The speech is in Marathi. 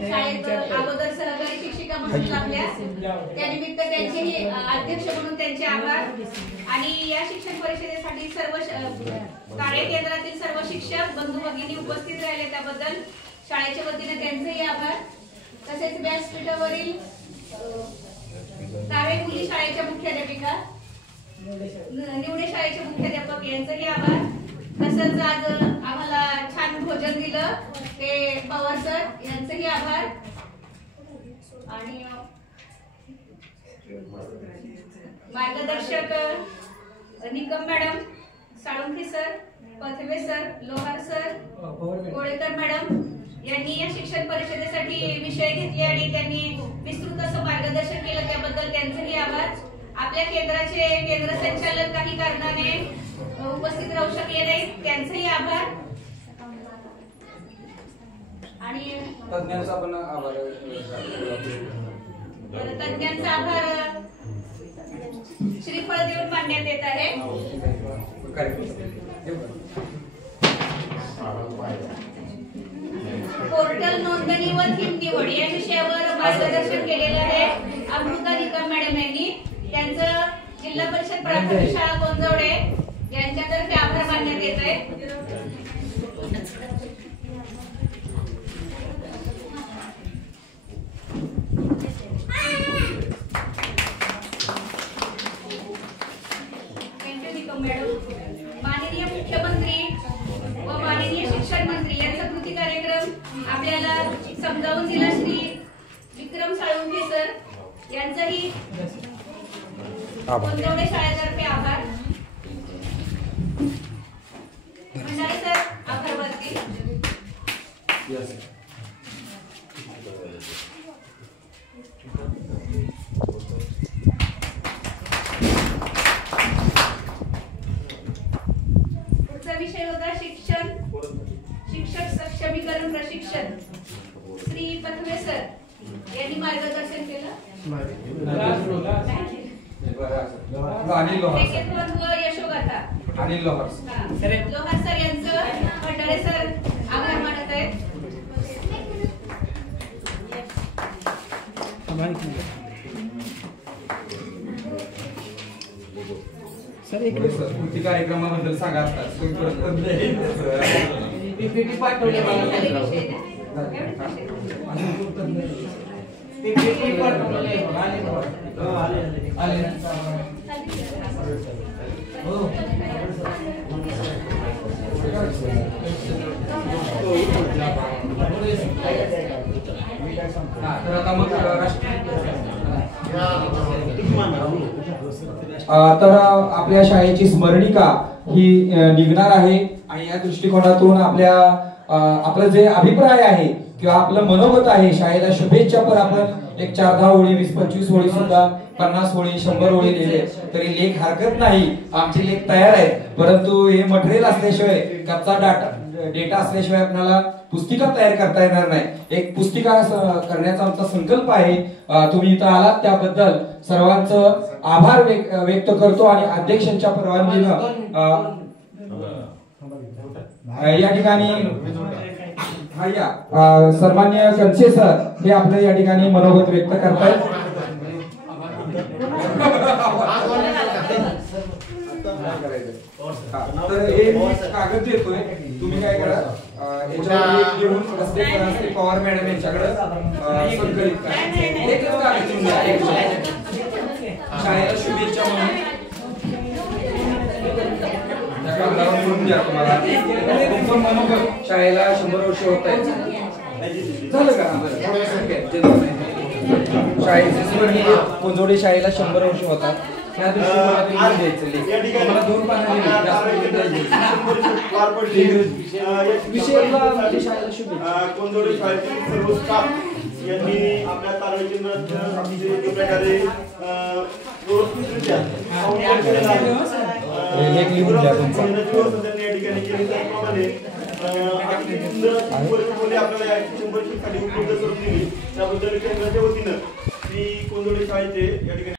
शाळेत अगोदर सहकारी शिक्षिका म्हणून आपल्या त्यानिमित्त त्यांचेही अध्यक्ष म्हणून त्यांचे आभार आणि या शिक्षण परिषदेसाठी सर्व कार्य केंद्रातील सर्व शिक्षक बंधू भगिनी उपस्थित राहिले त्याबद्दल शाळेच्या वतीने त्यांचेही आभार। तसेच व्यासपीठावरील कावे मुली शाळेच्या मुख्याध्यापिका निवडे शाळेचे मुख्याध्यापक यांचेही आभार। तसंच आज आम्हाला छान भोजन दिलं ते पवार सर यांचेही आभार आणि मार्गदर्शक Nikam madam, Salunkhe sir, Pathave sir, Lohar sir, Kolekar madam यांनी या शिक्षण परिषदेसाठी विषय घेतले आणि त्यांनी विस्तृत असं मार्गदर्शन केलं त्याबद्दल त्यांचेही आभार। आपल्या केंद्राचे केंद्र संचालक काही कारणाने उपस्थित राहू शकले नाहीत त्यांचेही आभार आणि तज्ञांचा पण आभार। तज्ञांचा आभार श्रीफळ देऊन मानण्यात येत आहे। पोर्टल नोंदणी व थीम निवड या विषयावर मार्गदर्शन केलेलं आहे अमृता निकम मॅडम यांनी। त्यांचं जिल्हा परिषद प्राथमिक शाळा कोंजवडे यांच्यातर्फे आभार मानण्यात येत आहे। माननीय मुख्यमंत्री व माननीय शिक्षण मंत्री यांचा कृती कार्यक्रम आपल्याला समजावून दिला श्री विक्रम साळुंखे सर यांचाही कोंजवडे शाळेतर्फे आभार। भंडारे सर आभार मानते। पुढचा विषय होता शिक्षक सक्षमीकरण प्रशिक्षण श्री पथवे सर यांनी मार्गदर्शन केलं। यशोगाथा आणि लोहार सर यांचं भंडारे सर आभार मानत आहेत। सर एक कृती कार्यक्रमाबद्दल सांगा पीपीटी पाठवले तर आपल्या शाळेची स्मरणिका ही निघणार आहे आणि या दृष्टिकोनातून आपलं जे अभिप्राय आहे किंवा आपलं मनोगत आहे शाळेला शुभेच्छा पर आपण एक 4-10 ओळी 20-25 ओळी सुद्धा 50 ओळी 100 ओळी लिहिले तरी लेख हरकत नाही। आमचे लेख तयार आहेत परंतु हे मटेरियल असल्याशिवाय कच्चा डेटा असल्याशिवाय आपल्याला पुस्तिका तयार करता येणार नाही। एक पुस्तिका करण्याचा आमचा संकल्प आहे। तुम्ही इथं आलात त्याबद्दल सर्वांचं आभार व्यक्त करतो आणि अध्यक्षांच्या परवानगीनं या ठिकाणी सन्माननीय कंचे सर हे आपलं या ठिकाणी मनोगत व्यक्त करतायत। तर हे कागद देतोय तुम्ही काय करा याच्यावर घेऊन पवार मॅडम यांच्याकडे संकलित करा। एकच कागद घेऊन शाळेला शुभेच्छा म्हणून तुम्हाला तुमचं मनोगत शाळेला 100 वर्ष होत आहेत झालं का? शाळेचे स्मरणीय कोंजवडे शाळेला 100 वर्ष होतात या दृष्टीकोनातून द्यायचं मला 2 पानं कोंजवडे शाळेतील सर्व स्टाफ यांनी आपल्या तालुका केंद्रात योग्य प्रकारे व्यवस्थितरित्या आपल्याला उपलब्ध करून दिली त्याबद्दल केंद्राच्या वतीनं श्री कोंजवडे शाळेचे या ठिकाणी